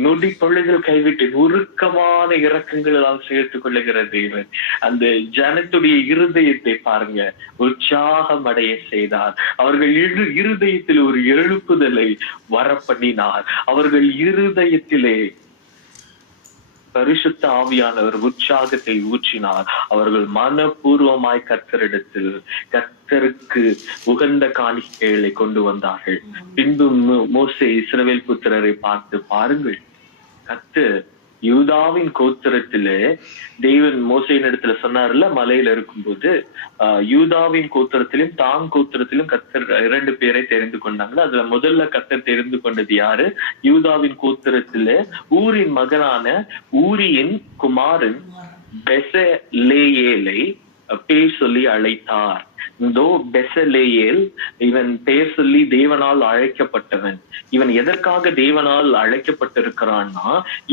நொடி பொழுதில் கைவிட்டு உருக்கமான இரக்கங்களால் சேர்த்துக் கொள்ளுகிற தேவன் அந்த ஜனத்துடைய இருதயத்தை பாருங்க உற்சாகம் அடைய செய்தார். அவர்கள் இருதயத்தில் ஒரு எழுப்புதலை வரப்பண்ணினார். அவர்கள் இருதயத்திலே பரிசுத்த ஆவியானவர் உற்சாகத்தை ஊற்றினார். அவர்கள் மனப்பூர்வமாய் கர்த்தருக்கு உகந்த காணிக்கைகளை கொண்டு வந்தார்கள். பின்பு மோசே இஸ்ரவேல் புத்திரரை பார்த்து, பாருங்கள், கர்த்தர் யூதாவின் கோத்திரத்திலே தேவன் மோசையின் இடத்துல சொன்னார்ல மலையில இருக்கும்போது, யூதாவின் கோத்திரத்திலும் தான் கோத்திரத்திலும் கர்த்தர் 2 பேரை தெரிந்து கொண்டாங்க. அதுல முதல்ல கர்த்தர் தெரிந்து கொண்டது யாரு? யூதாவின் கோத்திரத்திலே ஊரின் மகனான ஊரியின் குமாரன் பெசலேயேலை பேர் சொல்லி அழைத்தார். பெசலேயேல் இவன் பெயர் சொல்லி தேவனால் அழைக்கப்பட்டவன். இவன் எதற்காக தேவனால் அழைக்கப்பட்டிருக்கிறான்னா,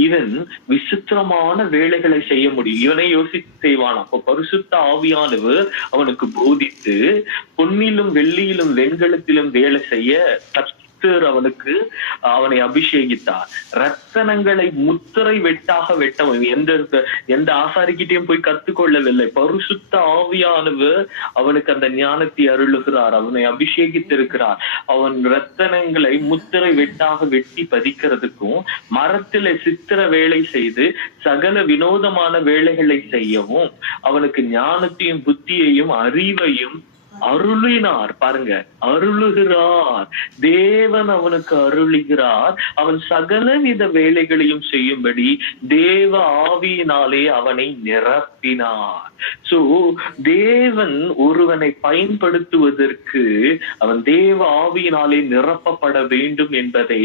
இவன் விசித்திரமான வேலைகளை செய்ய முடியும். இவனை யோசித்து செய்வான். அப்போ பரிசுத்த ஆவியானவர் அவனுக்கு போதித்து பொன்னிலும் வெள்ளியிலும் வெண்கலத்திலும் வேலை செய்ய அவனுக்கு அவனை அபிஷேகித்தார். ரத்தனங்களை முத்திரை வெட்டாக வெட்டவன் எந்த ஆசாரிக்கிட்டையும் போய் கத்துக்கொள்ளவில்லை. பரிசுத்த ஆவியானவர் அவனுக்கு அந்த ஞானத்தை அருளுகிறார், அவனை அபிஷேகித்திருக்கிறார். அவன் ரத்தனங்களை முத்திரை வெட்டாக வெட்டி பதிக்கிறதுக்கும் மரத்தில சித்திர வேலை செய்து சகல வினோதமான வேலைகளை செய்யவும் அவனுக்கு ஞானத்தையும் புத்தியையும் அறிவையும் அருளினார். பாருங்க, அருளுகிறார். தேவன் அவனுக்கு அருளுகிறார். அவன் சகலவித வேலைகளையும் செய்யும்படி தேவ ஆவியினாலே அவனை நிரப்பினார். சோ தேவன் ஒருவனை பயன்படுத்துவதற்கு அவன் தேவ ஆவியினாலே நிரப்பப்பட வேண்டும் என்பதை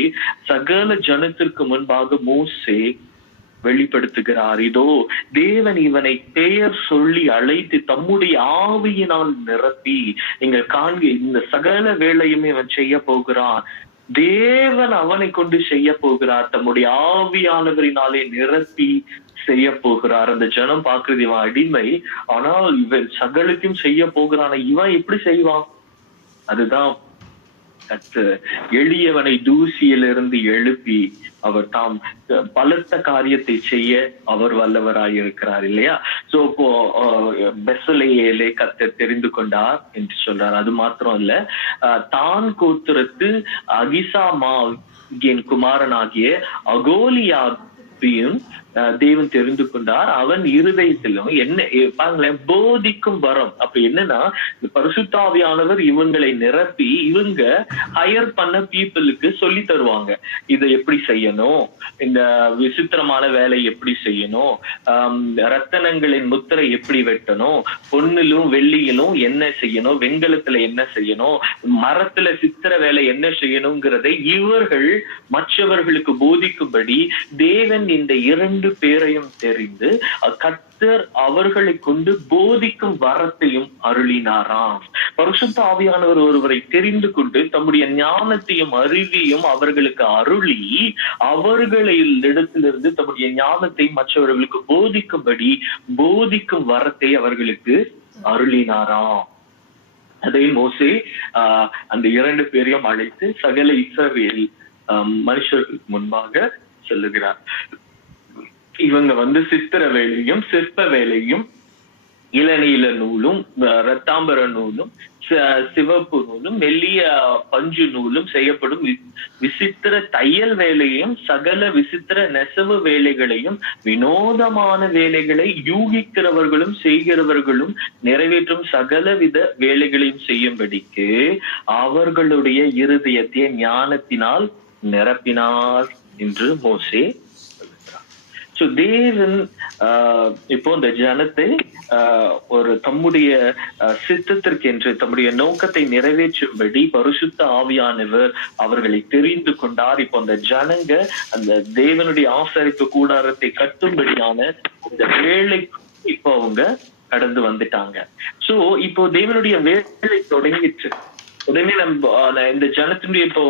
சகல ஜனத்திற்கு முன்பாக மோசே வெளிப்படுத்துகிறார். இதோ தேவன் இவனை பெயர் சொல்லி அழைத்து தம்முடைய ஆவியினால் நிரப்பி, நீங்கள் காண்க, இந்த சகல வேலையுமே இவன் செய்ய போகிறான். தேவன் அவனை கொண்டு செய்ய போகிறார். தம்முடைய ஆவியானவரினாலே நிரப்பி செய்ய போகிறார். அந்த ஜனம் பாக்குறது இவன் அடிமை, ஆனால் இவன் சகலத்தையும் செய்ய போகிறான். இவன் எப்படி செய்வான்? அதுதான் எளியவனை தூசியிலிருந்து எழுப்பி அவர் தாம் பலத்த காரியத்தை செய்ய அவர் வல்லவராயிருக்கிறார் இல்லையா? சோ இப்போ பெசலேயேலை கர்த்தர் தெரிந்து கொண்டார் என்று சொல்றார். அது மாத்திரம் இல்ல, தான் கோத்திரத்து அகிசாமாகின் குமாரனாகிய அகோலியாவையும் தேவன் தெரிந்து கொண்டார். அவன் இருதயத்திலும் என்ன பாருங்களேன், போதிக்கும் வரம். அப்ப என்னன்னா, பரிசுத்தாவியானவர் இவங்களை நிரப்பி இவங்க ஹையர் பண்ண பீப்புளுக்கு சொல்லி தருவாங்க. இதை எப்படி செய்யணும், இந்த விசித்திரமான வேலை எப்படி செய்யணும், ரத்தனங்களின் முத்திரை எப்படி வெட்டணும், பொன்னிலும் வெள்ளியிலும் என்ன செய்யணும், வெண்கலத்துல என்ன செய்யணும், மரத்துல சித்திர வேலை என்ன செய்யணுங்கிறதை இவர்கள் மற்றவர்களுக்கு போதிக்கும்படி தேவன் இந்த 2 பேரையும் தெரிந்து கர்த்தர் அவர்களை கொண்டு போதிக்கும் வரத்தையும் அருளினாராம். பரிசுத்த ஆவியானவர் ஒருவரை தெரிந்து கொண்டு தம்முடைய ஞானத்தையும் அறிவையும் அவர்களுக்கு அருளி அவர்களிடத்திலிருந்து தம்முடைய ஞானத்தை மற்றவர்களுக்கு போதிக்கும்படி போதிக்கும் வரத்தை அவர்களுக்கு அருளினாராம். அதை மோசே அந்த 2 பேரையும் அழைத்து சகல இஸ்ரவேல் மனுஷர்களுக்கு முன்பாக சொல்லுகிறார். இவங்க சித்திர வேலையும் சிற்ப வேலையும் இளநீல நூலும் ரத்தாம்பர நூலும் சிவப்பு நூலும் மெல்லிய பஞ்சு நூலும் செய்யப்படும் விசித்திர தையல் வேலையும் சகல விசித்திர நெசவு வேலைகளையும் வினோதமான வேலைகளை யூகிக்கிறவர்களும் செய்கிறவர்களும் நிறைவேற்றும் சகலவித வேலைகளையும் செய்யும்படிக்கு அவர்களுடைய இருதயத்தை ஞானத்தினால் நிரப்பினார் என்று மோசே. சோ தேவன் இப்போ இந்த ஜனத்தை ஒரு தம்முடைய சித்தத்திற்கு என்று தம்முடைய நோக்கத்தை நிறைவேற்றும்படி பரிசுத்த ஆவியானவர் அவர்களை தெரிந்து கொண்டார். இப்போ அந்த ஜனங்க அந்த தேவனுடைய ஆசரிப்பு கூடாரத்தை கட்டும்படியான இந்த வேலைக்கு இப்போ அவங்க கடந்து வந்துட்டாங்க. சோ இப்போ தேவனுடைய வேலை தொடங்கிட்டு உடனே நம்ம இந்த ஜனத்தினுடைய இப்போ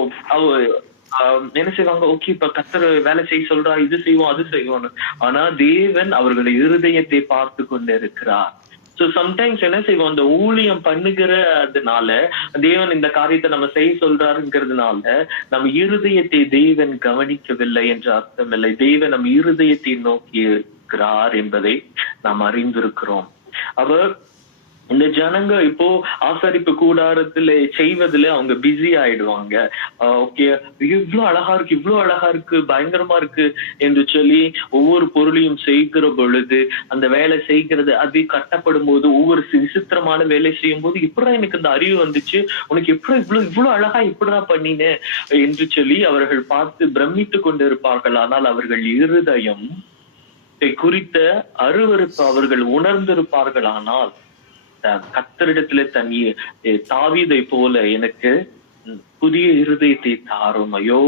என்ன செய்வாங்க, ஓகே இப்ப கர்த்தர் வேலை செய்ய சொல்றா, இது செய்வோம் அது செய்வோம். ஆனா தேவன் அவர்களுடைய இருதயத்தை பார்த்து கொண்டு இருக்கிறார். சோ சம்டைம்ஸ் என்ன செய்வோம், அந்த ஊழியம் பண்ணுகிறதுனால தேவன் இந்த காரியத்தை நம்ம செய்ய சொல்றாருங்கிறதுனால நம்ம இருதயத்தை தேவன் கவனிக்கவில்லை என்று அர்த்தம் இல்லை. தேவன் நம் இருதயத்தை நோக்கி இருக்கிறார் என்பதை நாம் அறிந்திருக்கிறோம். அவர் இந்த ஜனங்க இப்போ ஆசரிப்பு கூடாரத்துல செய்வதுல அவங்க பிஸி ஆயிடுவாங்க. ஓகே, இவ்வளவு அழகா இருக்கு, இவ்வளவு அழகா இருக்கு, பயங்கரமா இருக்கு என்று சொல்லி ஒவ்வொரு பொருளையும் செய்கிற பொழுது, அந்த வேலை செய்கிறது அது கட்டப்படும் போது, ஒவ்வொரு விசித்திரமான வேலை செய்யும் போது, இப்படிதான் எனக்கு இந்த அறிவு வந்துச்சு, உனக்கு எப்படி இவ்வளவு அழகா இப்படிதான் பண்ணின என்று சொல்லி அவர்கள் பார்த்து பிரமித்து கொண்டு இருப்பார்கள். ஆனால் அவர்கள் இருதயம் குறித்த அருவருப்பு அவர்கள் உணர்ந்திருப்பார்கள். ஆனால் கர்த்தரிடத்துல தாவீதை போல எனக்கு புதிய இருதயத்தை தாரும் ஐயோ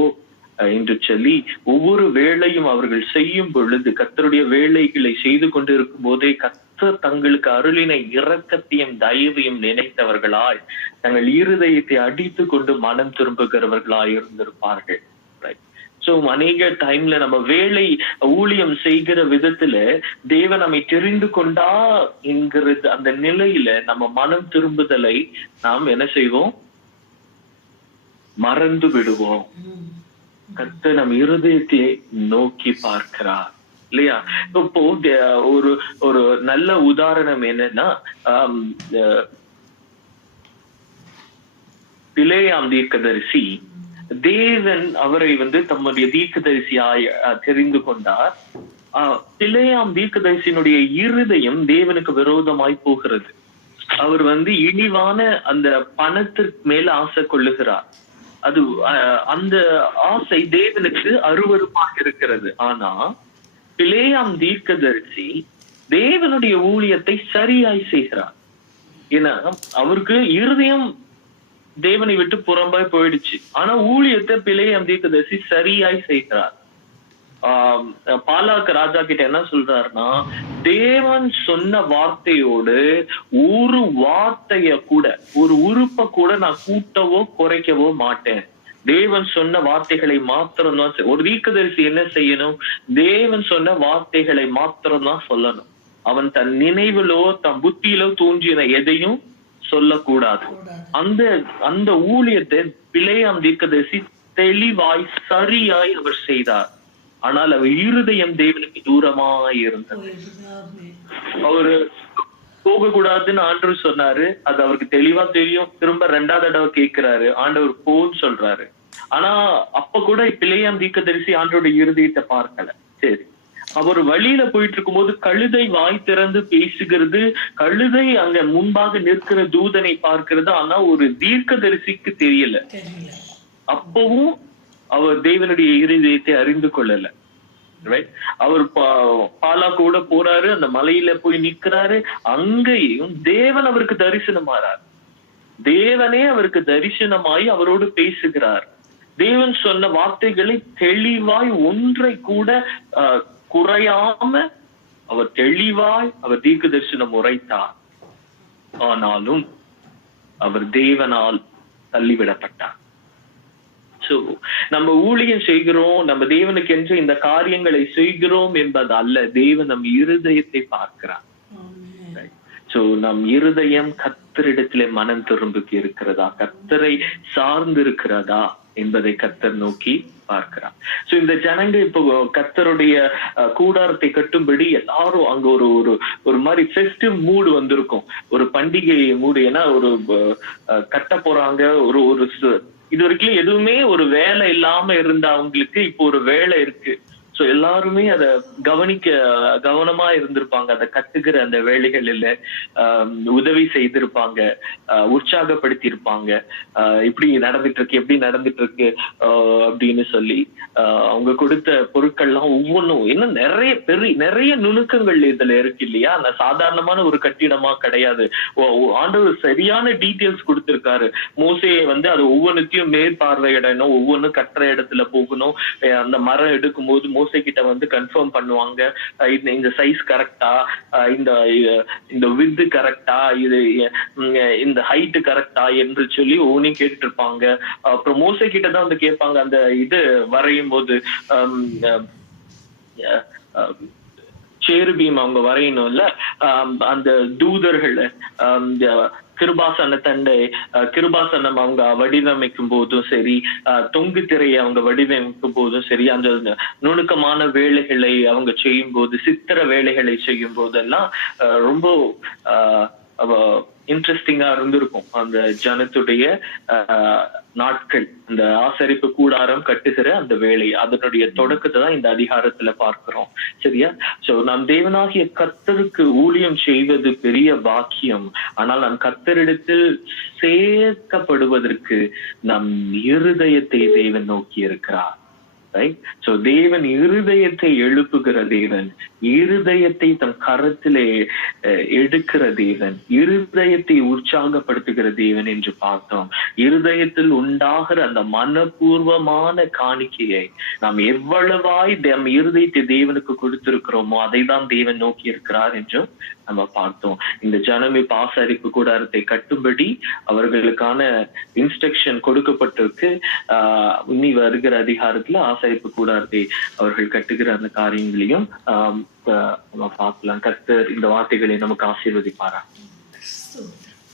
என்று சொல்லி ஒவ்வொரு வேளையும் அவர்கள் செய்யும் பொழுது, கர்த்தருடைய வேலைகளை செய்து கொண்டிருக்கும் போதே கர்த்தர் தங்களுக்கு அருளினை இரக்கத்தையும் தயவையும் நினைத்தவர்களாய் தங்கள் இருதயத்தை அடித்து கொண்டு மனம் திரும்புகிறவர்களாய் இருந்திருப்பார்கள். சோ அநேக டைம்ல நம்ம வேலை ஊழியம் செய்கிற விதத்துல தேவன் நம்மை தெரிந்து கொண்டா என்கிறது அந்த நிலையில நம்ம மனம் திரும்புதலை நாம் என்ன செய்வோம், மறந்து விடுவோம். கர்த்தர் நம் இருதயத்தை நோக்கி பார்க்கிறார் இல்லையா? இப்போ ஒரு நல்ல உதாரணம் என்னன்னா, பிலேயாம் தீர்க்கதரிசி தேவன் அவரை தம்முடைய தீர்க்கதரிசியாய் தெரிந்து கொண்டார். பிலேயாம் தீர்க்கதரிசியினுடைய இருதயம் தேவனுக்கு விரோதமாய் போகிறது. அவர் இழிவான அந்த பணத்திற்கு மேல ஆசை கொள்ளுகிறார். அது அந்த ஆசை தேவனுக்கு அருவருப்பாக இருக்கிறது. ஆனா பிலேயாம் தீர்க்கதரிசி தேவனுடைய ஊழியத்தை சரியாய் செய்கிறார். ஏன்னா அவருக்கு இருதயம் தேவனை விட்டு புறம்பாய் போயிடுச்சு. ஆனா ஊழியத்தை பிலேயாம் தீர்க்கதரிசி சரியாய் செய்கிறார். பாலாக்கு ராஜா கிட்ட என்ன சொல்றாருன்னா, தேவன் சொன்ன வார்த்தையோடு ஒரு வார்த்தைய கூட, ஒரு உறுப்ப கூட நான் கூட்டவோ குறைக்கவோ மாட்டேன். தேவன் சொன்ன வார்த்தைகளை மாத்திரம் தான். ஒரு தீர்க்கதரிசி என்ன செய்யணும்? தேவன் சொன்ன வார்த்தைகளை மாத்திரம் தான் சொல்லணும். அவன் தன் நினைவிலோ தன் புத்தியிலோ தோன்றின எதையும் சொல்லக்கூடாது. அந்த ஊழியத்தை பிலேயாம் தீர்க்கதரிசி தெளிவாய் சரியாய் அவர் செய்தார். ஆனால் அவர் இருதயம் தேவனுக்கு தூரமாய் இருந்தது. அவரு போக கூடாதுன்னு ஆண்டவர் சொன்னாரு, அது அவருக்கு தெளிவா தெரியும். திரும்ப 2வது தடவை கேட்கிறாரு, ஆண்டவர் போன்னு சொல்றாரு. ஆனா அப்ப கூட பிலேயாம் தீர்க்கதரிசி ஆண்டவருடைய இருதயத்தை பார்க்கல. சரி, அவர் வழியில போயிட்டு இருக்கும் போது கழுதை வாய் திறந்து பேசுகிறது, கழுதை அங்க முன்பாக நிற்கிற தூதனை பார்க்கிறது. ஆனா ஒரு தீர்க்கதரிசிக்கு தெரியல. அப்பவும் அவர் தேவனுடைய இருதயத்தை அறிந்து கொள்ளல. அவர் பாலா கூட போறாரு, அந்த மலையில போய் நிக்கிறாரு. அங்கேயும் தேவன் அவருக்கு தரிசனமாறார். தேவனே அவருக்கு தரிசனமாய் அவரோடு பேசுகிறார். தேவன் சொன்ன வார்த்தைகளை தெளிவாய் ஒன்றை கூட குறையாம அவர் தெளிவாய் அவர் தீர்க்க தரிசனம் உரைத்தார். ஆனாலும் அவர் தேவனால் தள்ளிவிடப்பட்டார். சோ நம்ம ஊழியம் செய்கிறோம், நம்ம தேவனுக்கு என்று இந்த காரியங்களை செய்கிறோம் என்பது அல்ல, தேவன் நம் இருதயத்தை பார்க்கிறார். சோ நம் இருதயம் கர்த்தரிடத்திலே மனம் திரும்புக்கு இருக்கிறதா, கர்த்தரை சார்ந்து இருக்கிறதா என்பதை கர்த்தர் நோக்கி பார்க்கிறார். சோ இந்த ஜனங்க இப்போ கர்த்தருடைய கூடாரத்தை கட்டும்படி எல்லாரும் அங்க ஒரு மாதிரி ஃபெஸ்டிவ் மூடு வந்திருக்கும், ஒரு பண்டிகை மூடு. ஏன்னா ஒரு கட்ட போறாங்க. ஒரு இது வரைக்கும் எதுவுமே ஒரு வேலை இல்லாம இருந்த அவங்களுக்கு இப்போ ஒரு வேலை இருக்கு. சோ எல்லாருமே அத கவனமா இருந்திருப்பாங்க. அதை கத்துக்கிற அந்த வேலைகளில உதவி செய்திருப்பாங்க, உற்சாகப்படுத்தி இருப்பாங்க. இப்படி நடந்துட்டு இருக்கு, எப்படி நடந்துட்டு இருக்கு அப்படின்னு சொல்லி அவங்க கொடுத்த பொருட்கள்லாம் ஒவ்வொன்றும் இன்னும் நிறைய நுணுக்கங்கள் இதுல இருக்கு இல்லையா? அந்த சாதாரணமான ஒரு கட்டிடமா கிடையாது. ஆண்டவர் சரியான டீட்டெயில்ஸ் கொடுத்திருக்காரு. மோசையை அது ஒவ்வொன்றுத்தையும் மேற்பார்வையிடணும், ஒவ்வொன்றும் கட்டுற இடத்துல போகணும். அந்த மரம் எடுக்கும் போது மோசை கிட்ட கன்ஃபார்ம் பண்ணுவாங்க, இந்த சைஸ் கரெக்டா, இந்த வித் கரெக்டா, இது இந்த ஹைட் கரெக்டா என்று சொல்லி ஒவ்வொன்றையும் கேட்டுட்டு இருப்பாங்க. அப்புறம் மோசை கிட்ட தான் கேட்பாங்க, அந்த இது வரையும் போது சேருபீம் அவங்க வரையணும்ல, அந்த தூதர்கள் கிருபாசனம் அவங்க வடிவமைக்கும் போதும் சரி, தொங்கு திரையை அவங்க வடிவமைக்கும் போதும் சரி, அந்த நுணுக்கமான வேலைகளை அவங்க செய்யும் போது, சித்திர வேலைகளை செய்யும் போதெல்லாம் ரொம்ப இன்ட்ரெஸ்டிங்கா இருந்திருக்கும் அந்த ஜனத்துடைய நாட்கள். அந்த ஆசரிப்பு கூடாரம் கட்டுகிற அந்த வேலை, அதனுடைய தொடக்கத்தை தான் இந்த அதிகாரத்துல பார்க்கிறோம். சரியா? சோ நாம் தேவனாகிய கர்த்தருக்கு ஊழியம் செய்வது பெரிய பாக்கியம். ஆனால் நம் கர்த்தரிடத்தில் சேர்க்கப்படுவதற்கு நம் இருதயத்தை தேவன் நோக்கி இருக்கிறார். சோ தேவன் இருதயத்தை எழுப்புகிற தேவன், இருதயத்தை தன் கரத்திலே எடுக்கிற தேவன், இருதயத்தை உற்சாகப்படுத்துகிற தேவன் என்று பார்த்தோம். இருதயத்தில் உண்டாகிற அந்த மனப்பூர்வமான காணிக்கையை நாம் எவ்வளவாய் நம் இருதயத்தை தேவனுக்கு கொடுத்திருக்கிறோமோ அதை தான் தேவன் நோக்கி இருக்கிறார் என்றும் நம்ம பார்த்தோம். இந்த ஜனம் இப்ப ஆசரிப்பு கூடாரத்தை கட்டும்படி அவர்களுக்கான இன்ஸ்ட்ரக்ஷன் கொடுக்கப்பட்டிருக்கு. இனி வருகிற அதிகாரத்துல ஆசரிப்பு கூடாரத்தை அவர்கள் கட்டுகிற அந்த காரியங்களையும் நம்ம பார்க்கலாம். கர்த்தர் இந்த வார்த்தைகளை நமக்கு ஆசீர்வதிப்பாரா.